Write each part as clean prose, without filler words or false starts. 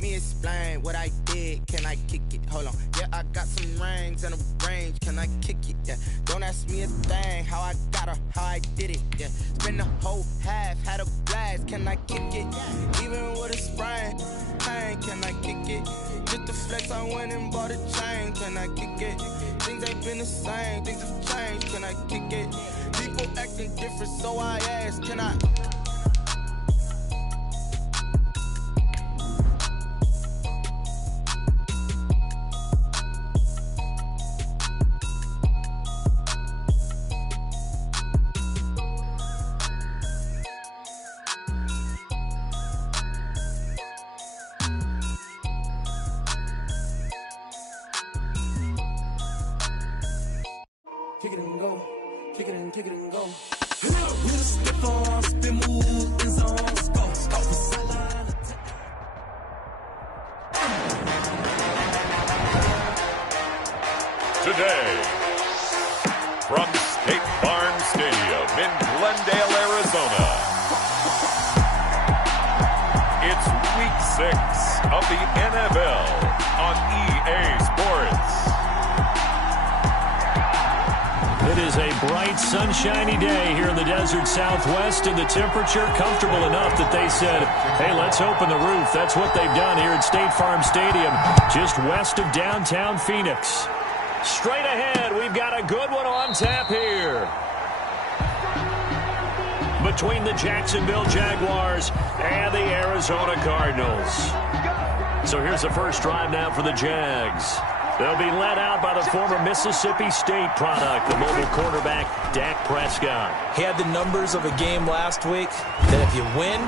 me explain what I did. Can I kick it? Hold on. Yeah, I got some rings and a range. Can I kick it? Yeah. Don't ask me a thing. How I got her, how I did it. Yeah. Spend the whole half, had a blast. Can I kick it? Even with a sprain. Pain, can I kick it? Just the flex, I went and bought a chain. Can I kick it? Things ain't been the same. Things have changed. Can I kick it? People acting different, so I ask. Can I? Kick it and go, kick it and go. With a stiff arm, spin move, in zone, scope. Today, from State Farm Stadium in Glendale, Arizona, it's Week 6 of the NFL on EA Sports. It is a bright, sunshiny day here in the desert Southwest, and the temperature comfortable enough that they said, hey, let's open the roof. That's what they've done here at State Farm Stadium, just west of downtown Phoenix. Straight ahead, we've got a good one on tap here between the Jacksonville Jaguars and the Arizona Cardinals. So here's the first drive now for the Jags. They'll be led out by the former Mississippi State product, the mobile quarterback, Dak Prescott. He had the numbers of a game last week that if you win,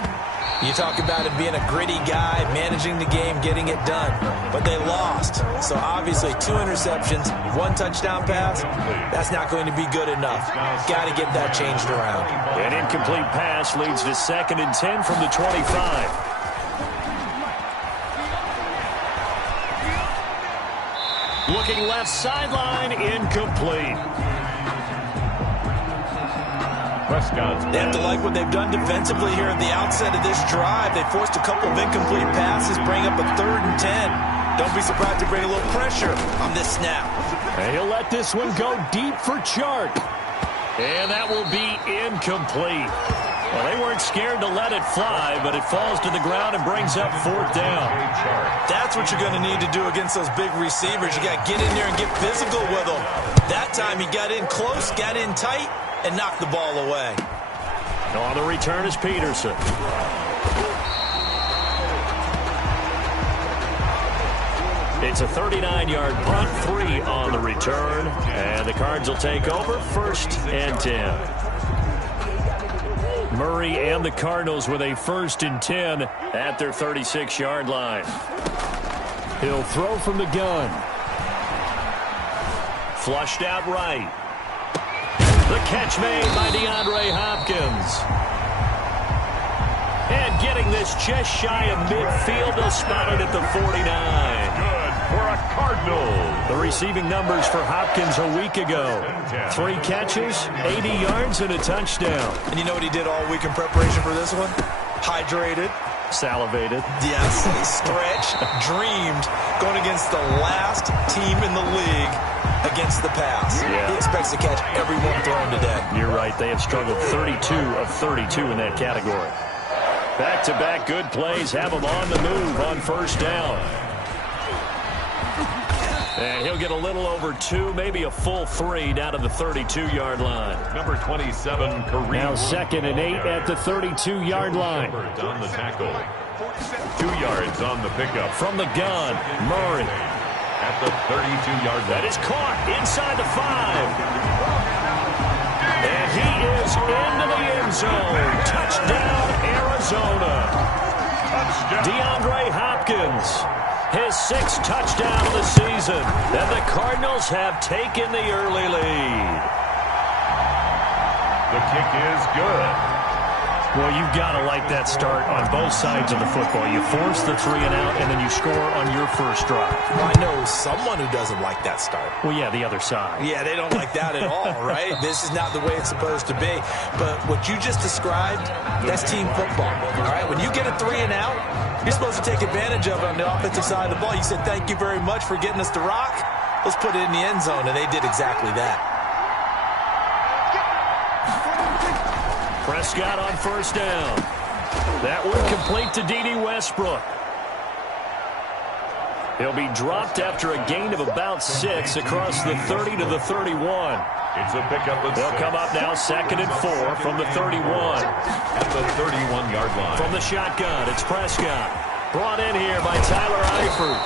you talk about him being a gritty guy, managing the game, getting it done. But they lost. So obviously 2 interceptions, 1 touchdown pass, that's not going to be good enough. Got to get that changed around. An incomplete pass leads to 2nd and 10 from the 25. Looking left sideline, incomplete. They have to like what they've done defensively here at the outset of this drive. They forced a couple of incomplete passes, bring up a 3rd and 10. Don't be surprised to bring a little pressure on this snap. And he'll let this one go deep for Chark. And that will be incomplete. Well, they weren't scared to let it fly, but it falls to the ground and brings up 4th down. That's what you're going to need to do against those big receivers. You got to get in there and get physical with them. That time he got in close, got in tight, and knocked the ball away. On the return is Peterson. It's a 39-yard punt, 3 on the return, and the Cards will take over 1st and 10. Murray and the Cardinals with a 1st and 10 at their 36-yard line. He'll throw from the gun. Flushed out right. The catch made by DeAndre Hopkins. And getting this just shy of midfield, they'll spot it at the 49. Good for a Cardinal. The receiving numbers for Hopkins a week ago. 3 catches, 80 yards, and a touchdown. And you know what he did all week in preparation for this one? Hydrated. Salivated. Yes, stretched, dreamed, going against the last team in the league against the pass. Yeah. He expects to catch every one thrown today. You're right. They have struggled 32 of 32 in that category. Back-to-back good plays have them on the move on 1st down. And he'll get a little over 2, maybe a full 3 down to the 32-yard line. Number 27, Kareem. Now 2nd and 8 at the 32-yard line. On the tackle. 2 yards on the pickup. From the gun, Murray. At the 32-yard line. That is caught inside the 5. And he is into the end zone. Touchdown, Arizona. Touchdown. DeAndre Hopkins, his 6th touchdown of the season. And the Cardinals have taken the early lead. The kick is good. Well, you've got to like that start on both sides of the football. You force the 3 and out, and then you score on your first drive. Well, I know someone who doesn't like that start. Well, yeah, the other side. Yeah, they don't like that at all, right? This is not the way it's supposed to be. But what you just described, that's team football, all right? When you get a 3 and out, You're supposed to take advantage of it on the offensive side of the ball. You said, thank you very much for getting us the rock. Let's put it in the end zone, and they did exactly that. Prescott on first down. That one complete to D.D. Westbrook. He'll be dropped after a gain of about 6 across the 30 to the 31. It's a pickup of They'll 6. come up now 2nd and 4 from the 31. At the 31-yard line. From the shotgun, it's Prescott. Brought in here by Tyler Eifert.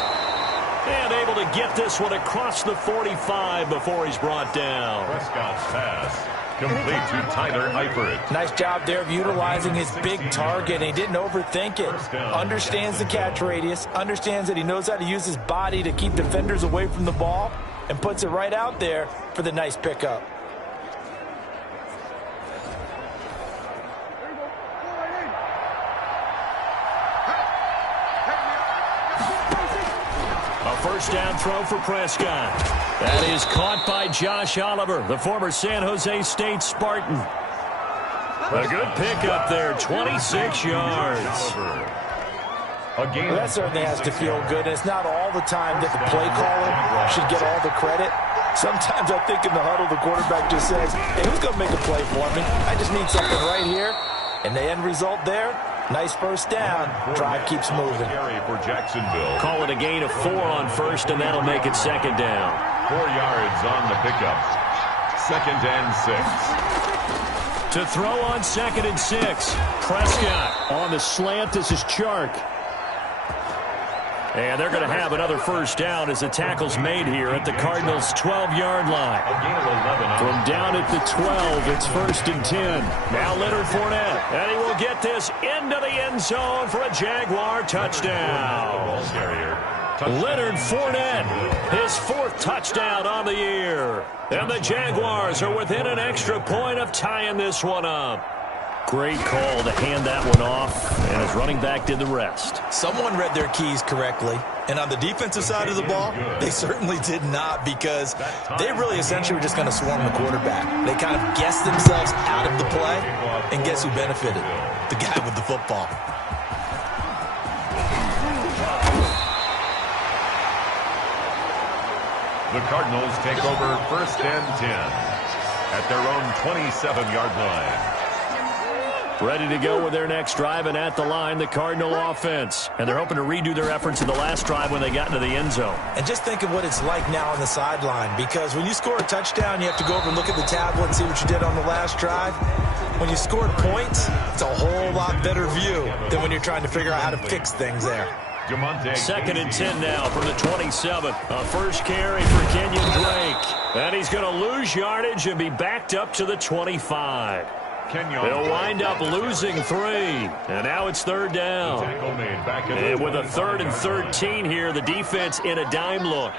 And able to get this one across the 45 before he's brought down. Prescott's pass complete to Tyler Eifert. Nice job there of utilizing his big target. He didn't overthink it. Understands the catch radius. Understands that he knows how to use his body to keep defenders away from the ball. And puts it right out there for the nice pickup. A first down throw for Prescott. That is caught by Josh Oliver, the former San Jose State Spartan. A good pickup there, 26 yards. Well, that certainly has to feel good. And it's not all the time that the play caller should get all the credit. Sometimes I think in the huddle, the quarterback just says, hey, who's going to make a play for me? I just need something right here. And the end result there, nice first down. Drive keeps moving. For Jacksonville. Call it a gain of 4 on first, and that'll make it 2nd down. 4 yards on the pickup. 2nd and 6. To throw on 2nd and 6. Prescott on the slant. This is Chark. And they're going to have another first down as the tackle's made here at the Cardinals' 12-yard line. From down at the 12, it's 1st and 10. Now Leonard Fournette, and he will get this into the end zone for a Jaguar touchdown. Leonard Fournette, his 4th touchdown on the year. And the Jaguars are within an extra point of tying this one up. Great call to hand that one off, and his running back did the rest. Someone read their keys correctly, and on the defensive side of the ball, they certainly did not, because they really essentially were just going to swarm the quarterback. They kind of guessed themselves out of the play, and guess who benefited? The guy with the football. The Cardinals take over 1st and 10 at their own 27-yard line. Ready to go with their next drive, and at the line, the Cardinal offense. And they're hoping to redo their efforts in the last drive when they got into the end zone. And just think of what it's like now on the sideline, because when you score a touchdown, you have to go over and look at the tablet and see what you did on the last drive. When you scored points, it's a whole lot better view than when you're trying to figure out how to fix things there. 2nd and 10 now from the 27. A first carry for Kenyon Drake. And he's going to lose yardage and be backed up to the 25. They'll wind up losing 3. And now it's 3rd down. And with a 3rd and 13 here, the defense in a dime look.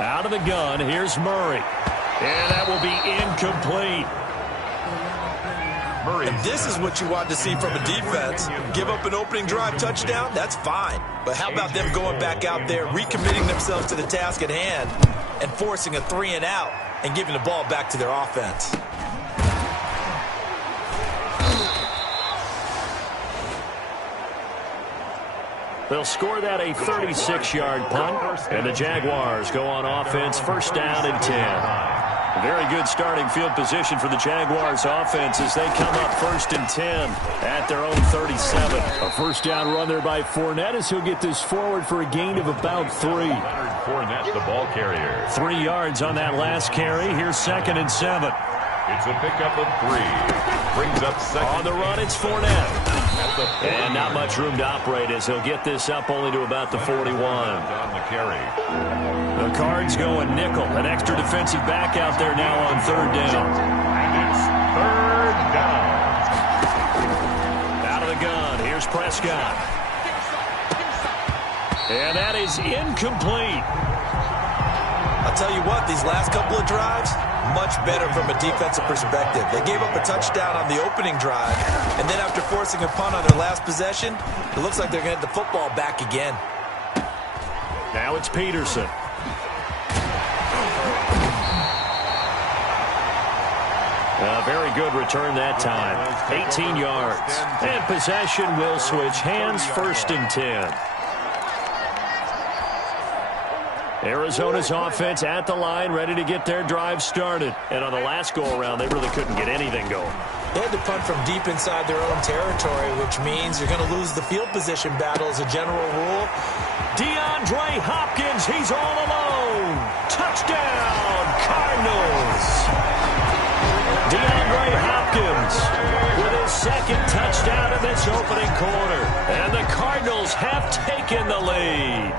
Out of the gun, here's Murray. And that will be incomplete. And this is what you want to see from a defense. Give up an opening drive touchdown, that's fine. But how about them going back out there, recommitting themselves to the task at hand, and forcing a 3 and out, and giving the ball back to their offense. They'll score that a 36-yard punt, and the Jaguars go on offense, 1st down and 10. Very good starting field position for the Jaguars offense as they come up 1st and 10 at their own 37. A first down run there by Fournette as he'll get this forward for a gain of about 3. Fournette, the ball carrier. 3 yards on that last carry. Here's 2nd and 7. It's a pickup of 3. Brings up 2nd. On the run, it's Fournette. And not much room to operate as he'll get this up only to about the 41. On the carry. The Cards going nickel. An extra defensive back out there now on 3rd down. And it's 3rd down. Out of the gun. Here's Prescott. And that is incomplete. I'll tell you what, these last couple of drives, much better from a defensive perspective. They gave up a touchdown on the opening drive, and then after forcing a punt on their last possession, it looks like they're going to get the football back again. Now it's Peterson. A very good return that time. 18 yards. And possession will switch hands, 1st and 10. Arizona's offense at the line, ready to get their drive started. And on the last go-around, they really couldn't get anything going. They had to punt from deep inside their own territory, which means you're going to lose the field position battle as a general rule. DeAndre Hopkins, he's all alone. Touchdown, Cardinals. DeAndre Hopkins with his 2nd touchdown in this opening quarter. And the Cardinals have taken the lead.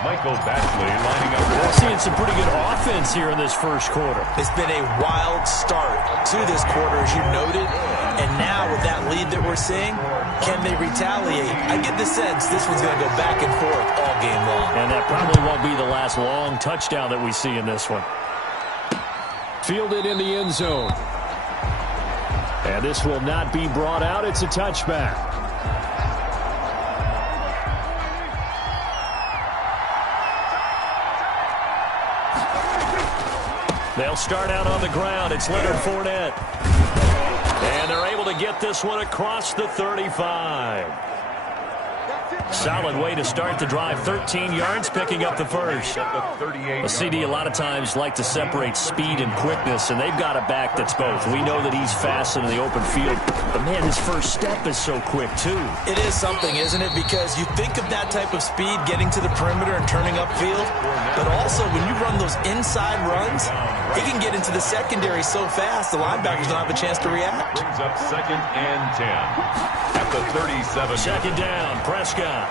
Michael Batchley lining up. We're seeing some pretty good offense here in this first quarter. It's been a wild start to this quarter, as you noted. And now with that lead that we're seeing, can they retaliate? I get the sense this one's going to go back and forth all game long. And that probably won't be the last long touchdown that we see in this one. Fielded in the end zone. And this will not be brought out. It's a touchback. They'll start out on the ground. It's Leonard Fournette. And they're able to get this one across the 35. Solid way to start the drive. 13 yards, picking up the first. A CD a lot of times like to separate speed and quickness, and they've got a back that's both. We know that he's fast in the open field, but man, his first step is so quick too. It is something, isn't it? Because you think of that type of speed getting to the perimeter and turning upfield, but also when you run those inside runs, he can get into the secondary so fast the linebackers don't have a chance to react. Brings up 2nd and 10 at the 37. 2nd down, Prescott.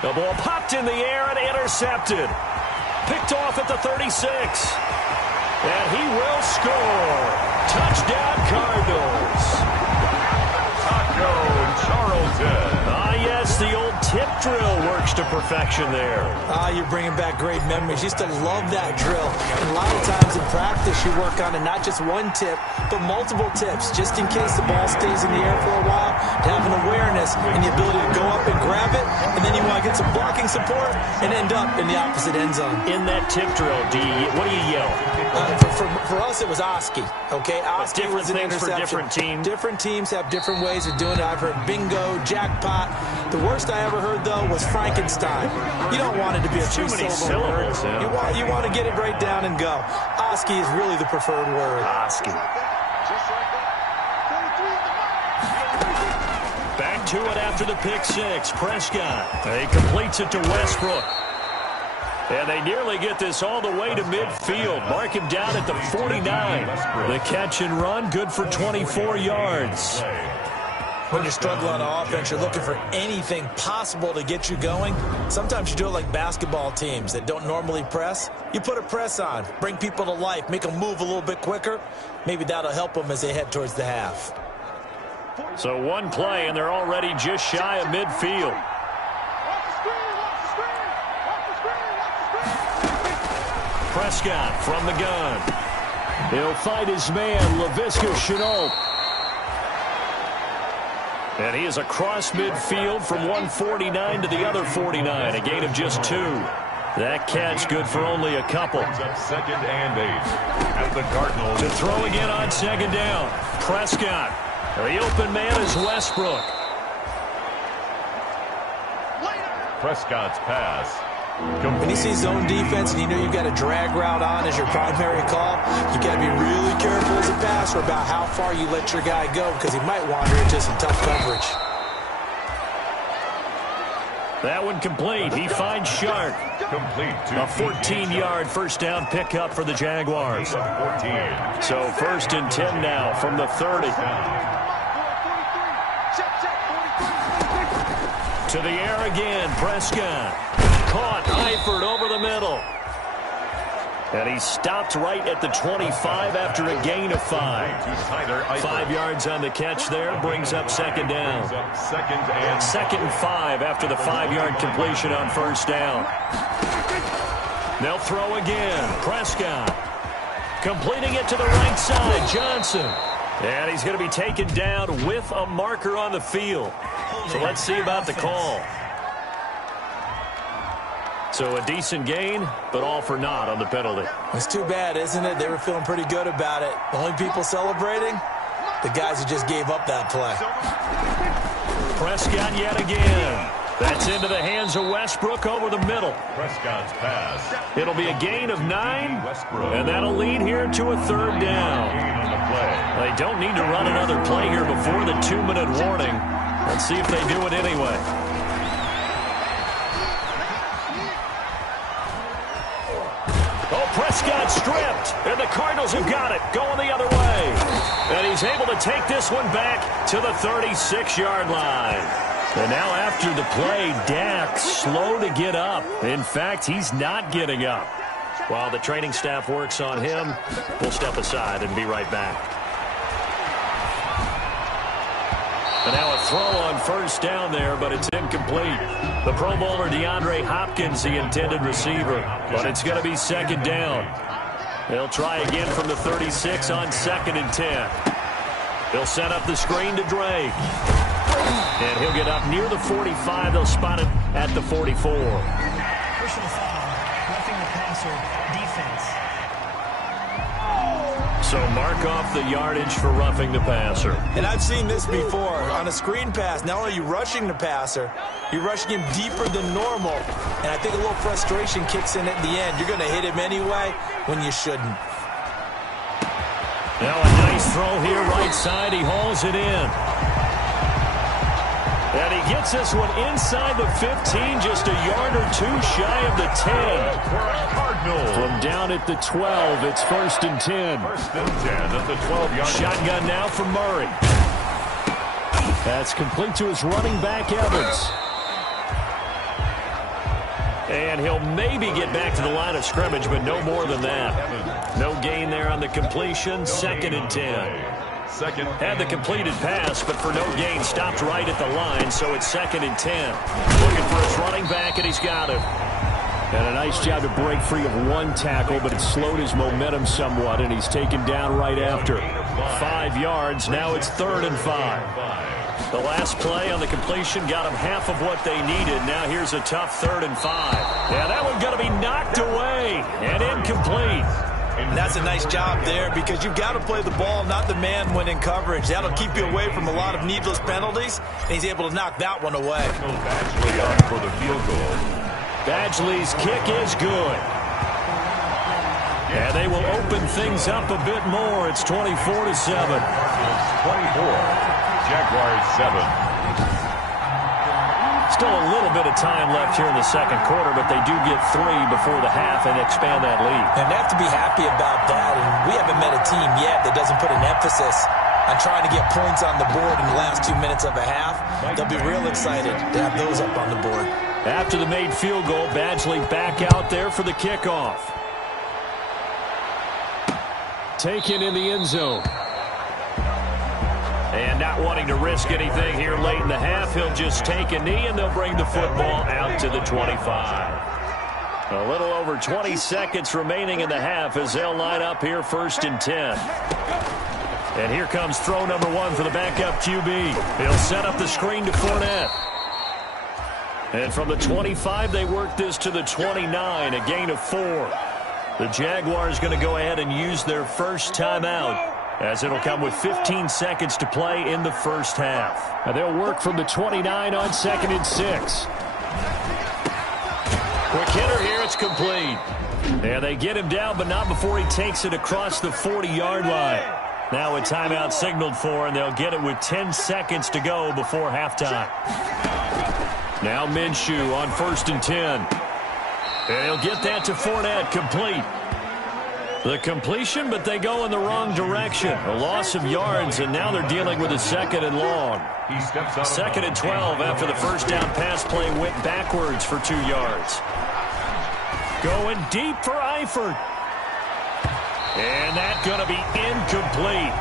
The ball popped in the air and intercepted. Picked off at the 36. And he will score. Touchdown, Cardinals. Taco Charlton. Ah, yes, the old tip drill works to perfection there. Ah, you're bringing back great memories. Used to love that drill. And a lot of times in practice, you work on it, not just one tip, but multiple tips, just in case the ball stays in the air for a while, to have an awareness and the ability to go up and grab it, and then you want to get some blocking support and end up in the opposite end zone. In that tip drill, what do you yell? For us, it was Oski. Okay, Oski was an interception. For different teams. Different teams have different ways of doing it. I've heard bingo, jackpot. The worst I ever heard, though, was Frankenstein. You don't want it to be a too many syllables. Yeah. You want to get it right down and go. Oski is really the preferred word. Oski. Back to it after the pick six. Prescott. He completes it to Westbrook. And they nearly get this all the way to midfield. Mark him down at the 49. The catch and run, good for 24 yards. When you struggle on offense, you're looking for anything possible to get you going. Sometimes you do it like basketball teams that don't normally press. You put a press on, bring people to life, make them move a little bit quicker. Maybe that'll help them as they head towards the half. So one play, and they're already just shy of midfield. Prescott from the gun. He'll fight his man, Laviska Shenault. And he is across midfield from 149 to the other 49, a gain of just 2. That catch good for only a couple. 2nd and 8 at the Cardinals. To throw again on 2nd down. Prescott. The open man is Westbrook. Prescott's pass. When you see zone defense and you know you've got a drag route on as your primary call, you got to be really careful as a passer about how far you let your guy go because he might wander into some tough coverage. That one complete. He finds Shark. Complete. A 14-yard first down pickup for the Jaguars. 14. So 1st and 10 now from the 30. To the air again, Prescott. Caught, Eifert over the middle. And he stopped right at the 25 after a gain of 5. 5 yards on the catch there, brings up 2nd down. 2nd and 5 after the 5-yard completion on 1st down. They'll throw again, Prescott. Completing it to the right side, Johnson. And he's going to be taken down with a marker on the field. So let's see about the call. So a decent gain, but all for naught on the penalty. It's too bad, isn't it? They were feeling pretty good about it. The only people celebrating, the guys who just gave up that play. Prescott yet again. That's into the hands of Westbrook over the middle. Prescott's pass. It'll be a gain of 9, and that'll lead here to a third down. They don't need to run another play here before the 2-minute warning. Let's see if they do it anyway. Oh, Prescott stripped, and the Cardinals have got it, going the other way. And he's able to take this one back to the 36-yard line. And now after the play, Dak slow to get up. In fact, he's not getting up. While the training staff works on him, we'll step aside and be right back. And now a throw on first down there, but it's incomplete. The Pro Bowler DeAndre Hopkins, the intended receiver, but it's going to be second down. They'll try again from the 36 on 2nd and 10. They'll set up the screen to Drake. And he'll get up near the 45. They'll spot him at the 44. Personal foul, roughing the passer, defense. So mark off the yardage for roughing the passer. And I've seen this before. On a screen pass, not only are you rushing the passer, you're rushing him deeper than normal. And I think a little frustration kicks in at the end. You're going to hit him anyway when you shouldn't. Now a nice throw here right side. He hauls it in. And he gets this one inside the 15, just a yard or two shy of the 10. From down at the 12, it's 1st and 10. 1st and 10 at the 12-yard line. Shotgun now for Murray. That's complete to his running back, Evans. And he'll maybe get back to the line of scrimmage, but no more than that. No gain there on the completion, 2nd and 10. Had the completed pass, but for no gain, stopped right at the line, so it's 2nd and 10. Looking for his running back, and he's got it. And a nice job to break free of one tackle, but it slowed his momentum somewhat, and he's taken down right after. 5 yards, now it's 3rd and 5. The last play on the completion got him half of what they needed. Now here's a tough 3rd and 5. Yeah, that one's going to be knocked away and incomplete. And that's a nice job there because you've got to play the ball, not the man when in coverage. That'll keep you away from a lot of needless penalties, and he's able to knock that one away. Badgley on for the field goal. Badgley's kick is good. And they will open things up a bit more. It's 24-7. 24. Jaguars 7. Still a little bit of time left here in the second quarter, but they do get 3 before the half and expand that lead. And they have to be happy about that, and we haven't met a team yet that doesn't put an emphasis on trying to get points on the board in the last 2 minutes of a half. They'll be real excited to have those up on the board. After the made field goal, Badgley back out there for the kickoff. Taken in the end zone. And not wanting to risk anything here late in the half, he'll just take a knee, and they'll bring the football out to the 25. A little over 20 seconds remaining in the half as they'll line up here 1st and 10. And here comes throw number 1 for the backup QB. He'll set up the screen to Fournette. And from the 25, they work this to the 29, a gain of 4. The Jaguars going to go ahead and use their first timeout, as it'll come with 15 seconds to play in the first half. And they'll work from the 29 on 2nd and 6. Quick hitter here, it's complete. And they get him down, but not before he takes it across the 40-yard line. Now a timeout signaled for, and they'll get it with 10 seconds to go before halftime. Now Minshew on 1st and 10. And he'll get that to Fournette, complete. The completion, but they go in the wrong direction. A loss of yards, and now they're dealing with a 2nd and long. 2nd and 12 after the first down pass play went backwards for 2 yards. Going deep for Eifert. And that's going to be incomplete.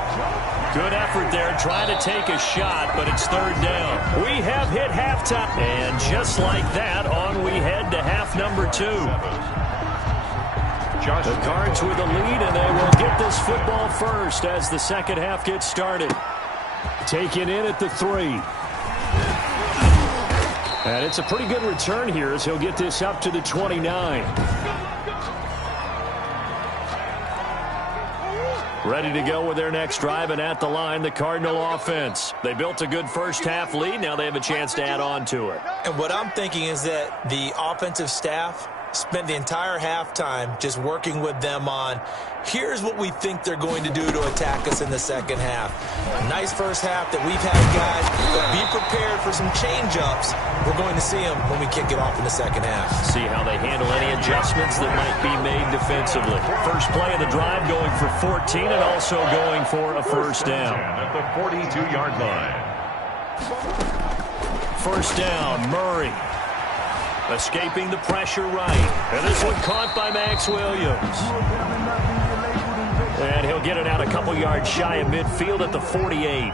Good effort there, trying to take a shot, but it's 3rd down. We have hit halftime. And just like that, on we head to half number 2. The Cards with the lead, and they will get this football first as the second half gets started. Taken in at the 3. And it's a pretty good return here as he'll get this up to the 29. Ready to go with their next drive, and at the line, the Cardinal offense. They built a good first-half lead. Now they have a chance to add on to it. And what I'm thinking is that the offensive staff spent the entire halftime just working with them on, here's what we think they're going to do to attack us in the second half. A nice first half that we've had, guys, but be prepared for some change-ups. We're going to see them when we kick it off in the second half. See how they handle any adjustments that might be made defensively. First play of the drive going for 14 and also going for a first down. At the 42-yard line. First down, Murray. Escaping the pressure right. And this one caught by Max Williams. And he'll get it out a couple yards shy of midfield at the 48.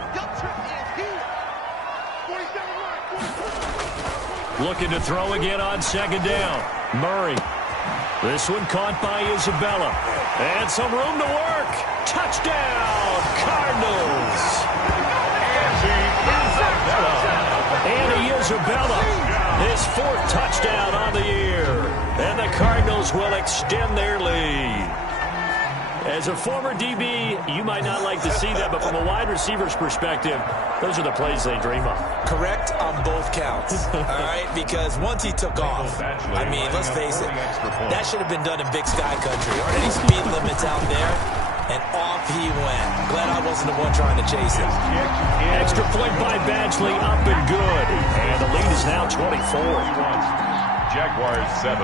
Looking to throw again on second down. Murray. This one caught by Isabella. And some room to work. Touchdown, Cardinals. Andy Isabella. His fourth touchdown on the year. And the Cardinals will extend their lead. As a former DB, you might not like to see that, but from a wide receiver's perspective, those are the plays they dream of. Correct on both counts, all right? Because once he took off, I mean, let's face it, that should have been done in Big Sky Country. Aren't any speed limits out there? And off he went. Glad I wasn't the one trying to chase him. Extra point by Badgley, up and good. And the lead is now 24. Jaguars 7.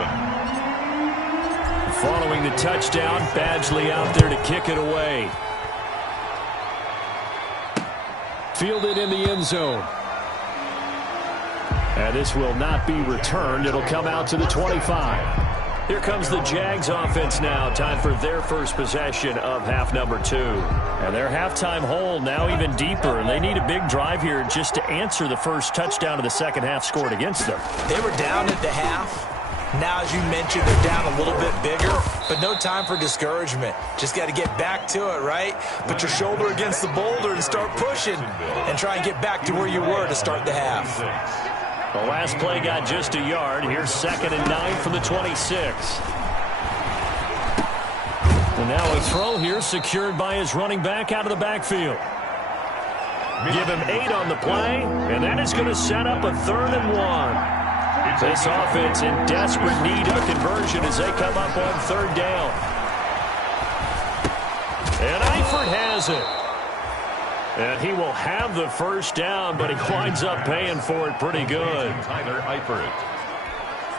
Following the touchdown, Badgley out there to kick it away. Fielded in the end zone. And this will not be returned. It'll come out to the 25. Here comes the Jags offense now. Time for their first possession of half number 2. And their halftime hole now even deeper. And they need a big drive here just to answer the first touchdown of the second half scored against them. They were down at the half. Now, as you mentioned, they're down a little bit bigger, but no time for discouragement. Just got to get back to it, right? Put your shoulder against the boulder and start pushing and try and get back to where you were to start the half. The last play got just a yard. Here's 2nd and 9 from the 26. And now a throw here secured by his running back out of the backfield. Give him 8 on the play, and that is going to set up a 3rd and 1. This offense in desperate need of a conversion as they come up on 3rd down. And Eifert has it. And he will have the first down, but he winds up paying for it pretty good. Tyler Eifert.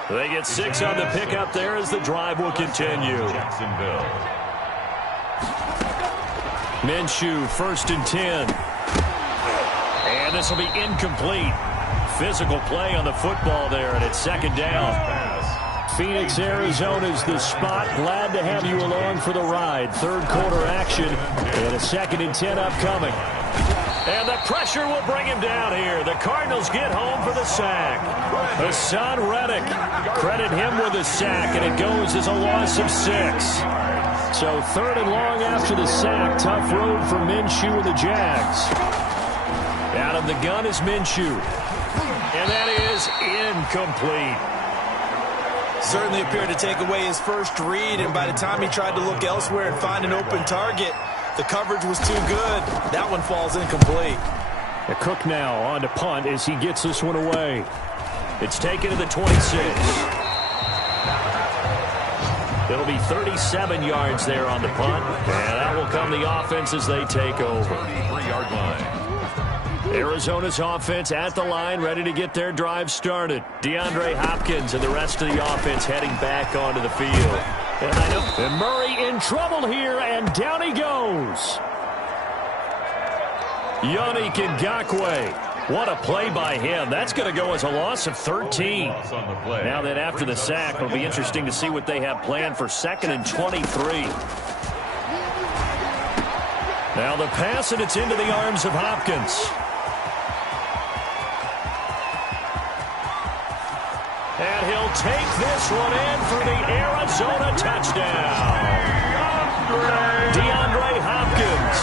They get 6 on the pickup there as the drive will continue. Jacksonville. Minshew, 1st and 10. And this will be incomplete. Physical play on the football there, and it's 2nd down. Phoenix, Arizona's the spot. Glad to have you along for the ride. 3rd quarter action, and a 2nd and 10 upcoming. And the pressure will bring him down here. The Cardinals get home for the sack. Hassan Reddick, credit him with a sack, and it goes as a loss of 6. So 3rd and long after the sack. Tough road for Minshew and the Jags. Out of the gun is Minshew. And that is incomplete. Certainly appeared to take away his first read, and by the time he tried to look elsewhere and find an open target, the coverage was too good. That one falls incomplete. The Cook now on to punt as he gets this one away. It's taken to the 26. It'll be 37 yards there on the punt, and that will come the offense as they take over. 3-yard line. Arizona's offense at the line, ready to get their drive started. DeAndre Hopkins and the rest of the offense heading back onto the field. And Murray in trouble here, and down he goes. Yannick Ngakoue. What a play by him. That's going to go as a loss of 13. Now that after the sack, it'll be interesting to see what they have planned for 2nd and 23. Now the pass, and it's into the arms of Hopkins. And he'll take this one in for the Arizona touchdown. DeAndre Hopkins,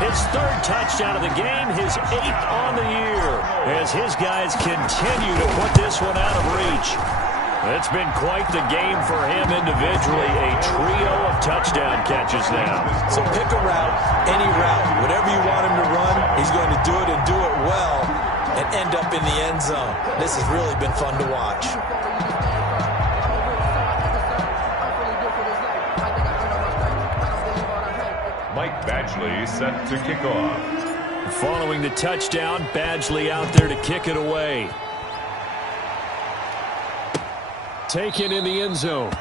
his third touchdown of the game, his 8th on the year, as his guys continue to put this one out of reach. It's been quite the game for him individually, a trio of touchdown catches now. So pick a route, any route. Whatever you want him to run, he's going to do it and do it well and end up in the end zone. This has really been fun to watch. Mike Badgley set to kick off. Following the touchdown, Badgley out there to kick it away. Taken in the end zone.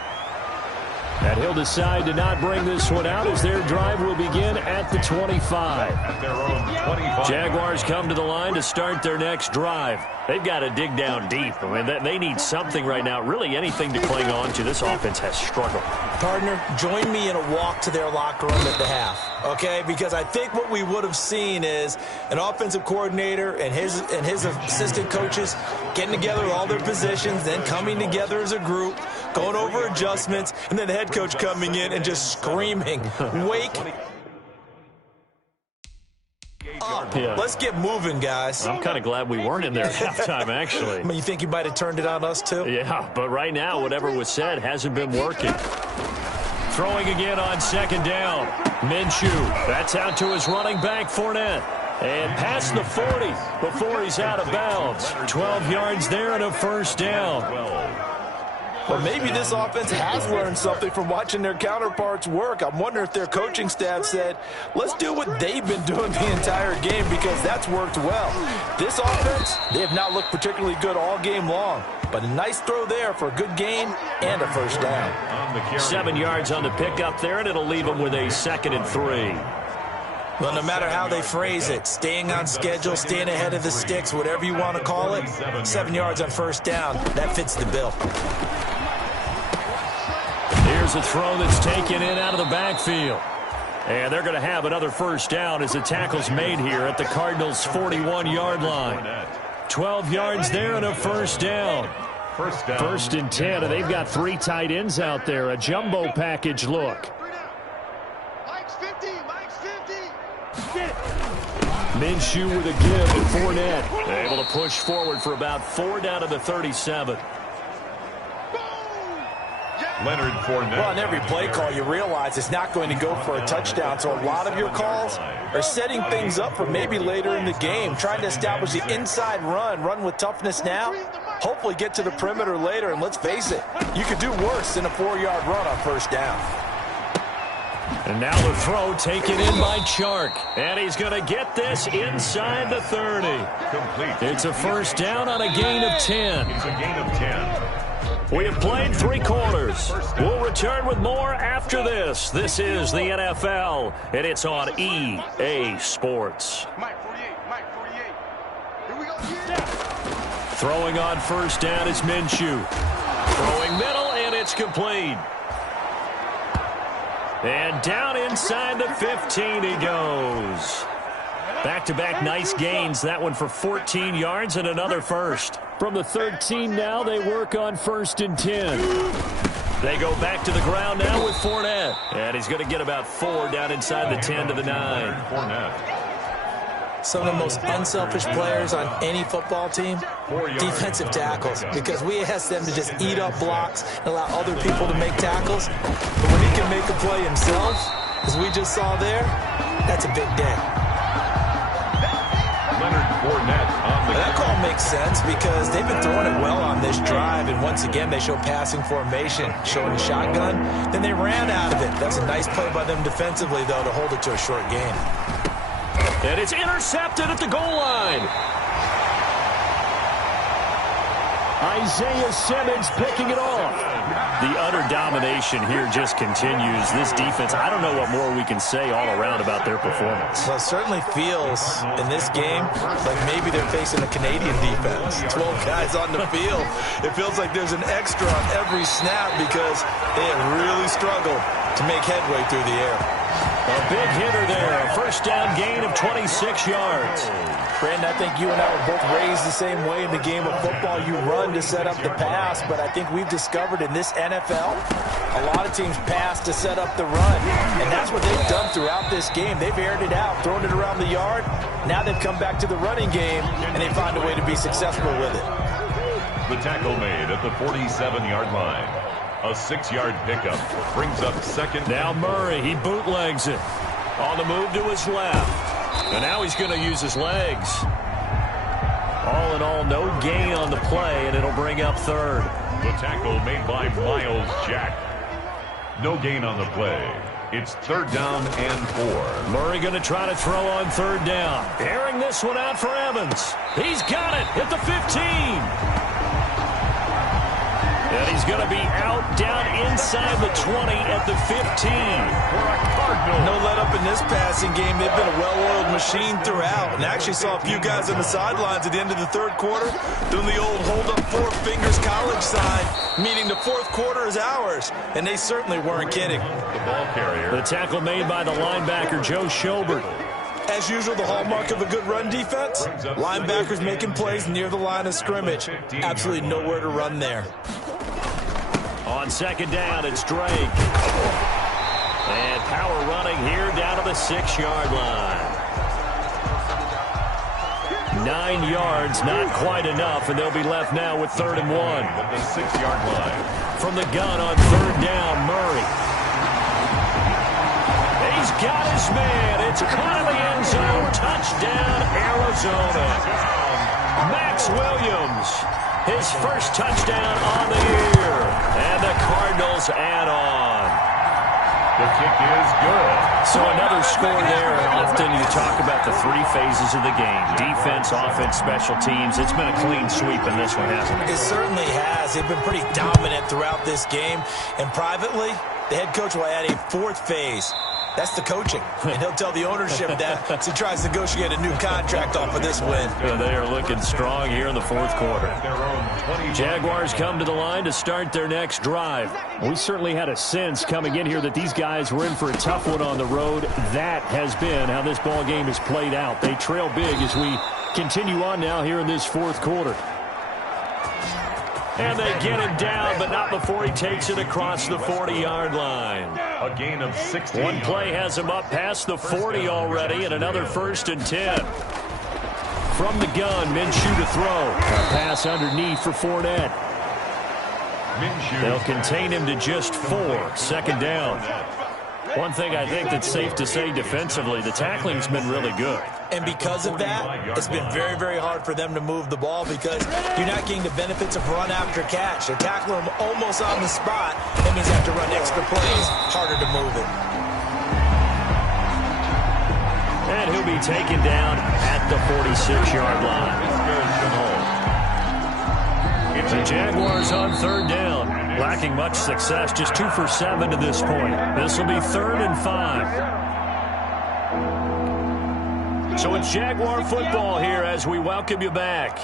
And he'll decide to not bring this one out as their drive will begin at the 25. At their own 25. Jaguars come to the line to start their next drive. They've got to dig down deep. I mean, they need something right now, really anything to cling on to. This offense has struggled. Partner, join me in a walk to their locker room at the half, okay? Because I think what we would have seen is an offensive coordinator and his assistant coaches getting together all their positions, then coming together as a group, going over adjustments, and then the head coach coming in and just screaming, wake up. Yeah. Let's get moving, guys. I'm kind of glad we weren't in there at halftime, actually. I mean, you think you might have turned it on us, too? Yeah, but right now, whatever was said hasn't been working. Throwing again on second down. Minshew, that's out to his running back, Fournette. And past the 40 before he's out of bounds. 12 yards there and a first down. Well, maybe this offense has learned something from watching their counterparts work. I'm wondering if their coaching staff said, let's do what they've been doing the entire game because that's worked well. This offense, they have not looked particularly good all game long. But a nice throw there for a good gain and a first down. 7 yards on the pickup there, and it'll leave them with a 2nd and 3. Well, no matter how they phrase it, staying on schedule, staying ahead of the sticks, whatever you want to call it, 7 yards on first down, that fits the bill. Here's a throw that's taken in out of the backfield. And they're going to have another first down as the tackle's made here at the Cardinals' 41-yard line. 12 yards there and a first down. First and 10, and they've got 3 tight ends out there. A jumbo package look. Minshew with a give to Fournette. Able to push forward for about 4 down to the 37. Leonard Fournette. Well, on every play call, you realize it's not going to go for a touchdown. So a lot of your calls are setting things up for maybe later in the game, trying to establish the inside run with toughness now, hopefully get to the perimeter later. And let's face it, you could do worse than a 4-yard run on first down. And now the throw taken in by Chark. And he's going to get this inside the 30. Complete. It's a first down on a gain of 10. It's a gain of 10. We have played 3 quarters. We'll return with more after this. This is the NFL, and it's on EA Sports. Throwing on first down is Minshew. Throwing middle, and it's complete. And down inside the 15 he goes. Back-to-back nice gains. That one for 14 yards and another first. From the 13 now, they work on first and 10. They go back to the ground now with Fournette. And he's going to get about 4 down inside the 10 to the 9. Fournette. Some of the most unselfish players on any football team, defensive tackles, because we ask them to just eat up blocks and allow other people to make tackles. But when he can make a play himself, as we just saw there, that's a big day. Leonard Fournette on the That call makes sense because they've been throwing it well on this drive, and once again they show passing formation, showing the shotgun. Then they ran out of it. That's a nice play by them defensively, though, to hold it to a short gain. And it's intercepted at the goal line. Isaiah Simmons picking it off. The utter domination here just continues. This defense, I don't know what more we can say all around about their performance. Well, it certainly feels in this game like maybe they're facing a Canadian defense. 12 guys on the field. It feels like there's an extra on every snap because they have really struggled to make headway through the air. A big hitter there. A first down gain of 26 yards. Brandon, I think you and I were both raised the same way in the game of football. You run to set up the pass, but I think we've discovered in this NFL, a lot of teams pass to set up the run. And that's what they've done throughout this game. They've aired it out, thrown it around the yard. Now they've come back to the running game, and they find a way to be successful with it. The tackle made at the 47-yard line. A 6-yard pickup brings up second. Now Murray, he bootlegs it. On the move to his left. And now he's going to use his legs. All in all, no gain on the play, and it'll bring up third. The tackle made by Miles Jack. No gain on the play. It's third down and 4. Murray going to try to throw on third down. Airing this one out for Evans. He's got it at the 15. And he's going to be out down inside the 20 at the 15. No let up in this passing game. They've been a well-oiled machine throughout. And I actually saw a few guys on the sidelines at the end of the third quarter doing the old hold-up 4 fingers college sign, meaning the fourth quarter is ours. And they certainly weren't kidding. The ball carrier. The tackle made by the linebacker, Joe Schobert. As usual, the hallmark of a good run defense, linebackers making plays near the line of scrimmage. Absolutely nowhere to run there. On second down, it's Drake. And power running here down to the 6-yard line. 9 yards, not quite enough, and they'll be left now with 3rd and 1. At the 6-yard line. From the gun on third down, Murray. He's got his man. It's caught in the end zone. Touchdown, Arizona. Max Williams, his first touchdown on the year. And the Cardinals add on. The kick is good. So another score there. Often you talk about the 3 phases of the game. Defense, offense, special teams. It's been a clean sweep in this one, hasn't it? It certainly has. They've been pretty dominant throughout this game. And privately, the head coach will add a 4th phase. That's the coaching. And he'll tell the ownership that as he tries to negotiate a new contract off of this win. They are looking strong here in the fourth quarter. Jaguars come to the line to start their next drive. We certainly had a sense coming in here that these guys were in for a tough one on the road. That has been how this ball game has played out. They trail big as we continue on now here in this fourth quarter. And they get him down, but not before he takes it across the 40-yard line. A gain of 16. One play has him up past the 40 already, and another 1st and 10. From the gun, Minshew to throw. A pass underneath for Fournette. They'll contain him to just 4. 2nd down. One thing I think that's safe to say defensively, the tackling's been really good. And because of that, it's been very, very hard for them to move the ball because you're not getting the benefits of run after catch. They're tackling them almost on the spot. That means they have to run extra plays, harder to move it. And he'll be taken down at the 46-yard line. The Jaguars on third down. Lacking much success, just 2 for 7 to this point. This will be 3rd and 5. So it's Jaguar football here as we welcome you back.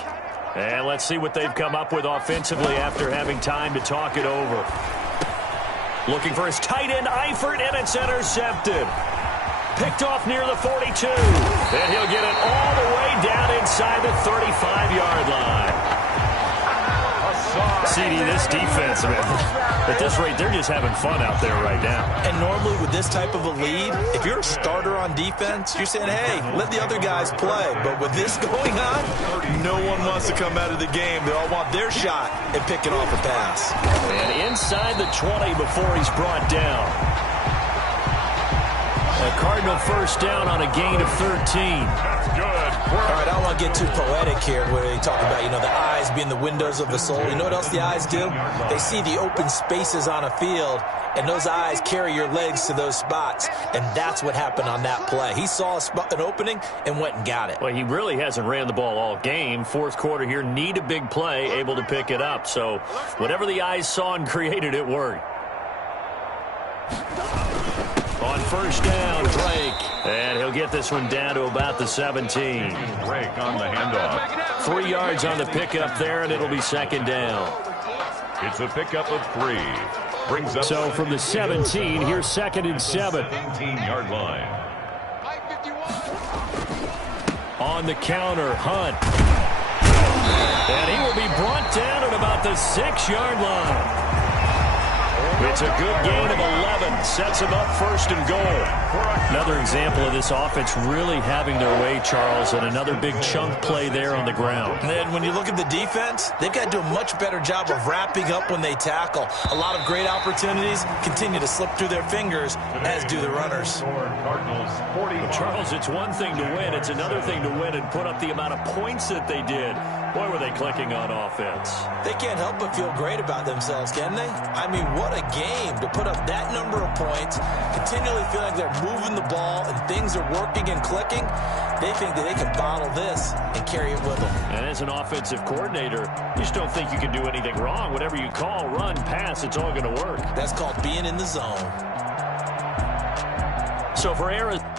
And let's see what they've come up with offensively after having time to talk it over. Looking for his tight end, Eifert, and it's intercepted. Picked off near the 42. And he'll get it all the way down inside the 35-yard line. CD, this defense, man, at this rate, they're just having fun out there right now. And normally with this type of a lead, if you're a starter on defense, you're saying, hey, let the other guys play. But with this going on, no one wants to come out of the game. They all want their shot at picking off a pass. And inside the 20 before he's brought down. A Cardinal first down on a gain of 13. All right, I don't want to get too poetic here where they talk about, the eyes being the windows of the soul. You know what else the eyes do? They see the open spaces on a field, and those eyes carry your legs to those spots, and that's what happened on that play. He saw an opening and went and got it. Well, he really hasn't ran the ball all game. Fourth quarter here, need a big play, able to pick it up. So whatever the eyes saw and created, it worked. On first down, Drake. And he'll get this one down to about the 17. Drake on the handoff. 3 yards on the pickup there, and it'll be 2nd down. It's a pickup of 3. Brings up So from the 17, here's 2nd and 7. 17-yard line. On the counter, Hunt. And he will be brought down at about the 6-yard line. It's a good gain of 11. Sets him up 1st and goal. Another example of this offense really having their way, Charles, and another big chunk play there on the ground. And then when you look at the defense, they've got to do a much better job of wrapping up when they tackle. A lot of great opportunities continue to slip through their fingers, as do the runners. Charles, it's one thing to win. It's another thing to win and put up the amount of points that they did. Boy, were they clicking on offense. They can't help but feel great about themselves, can they? I mean, what a game to put up that number of points, continually feel like they're moving the ball and things are working and clicking. They think that they can bottle this and carry it with them. And as an offensive coordinator, you just don't think you can do anything wrong. Whatever you call, run, pass, it's all going to work. That's called being in the zone. So for Arizona.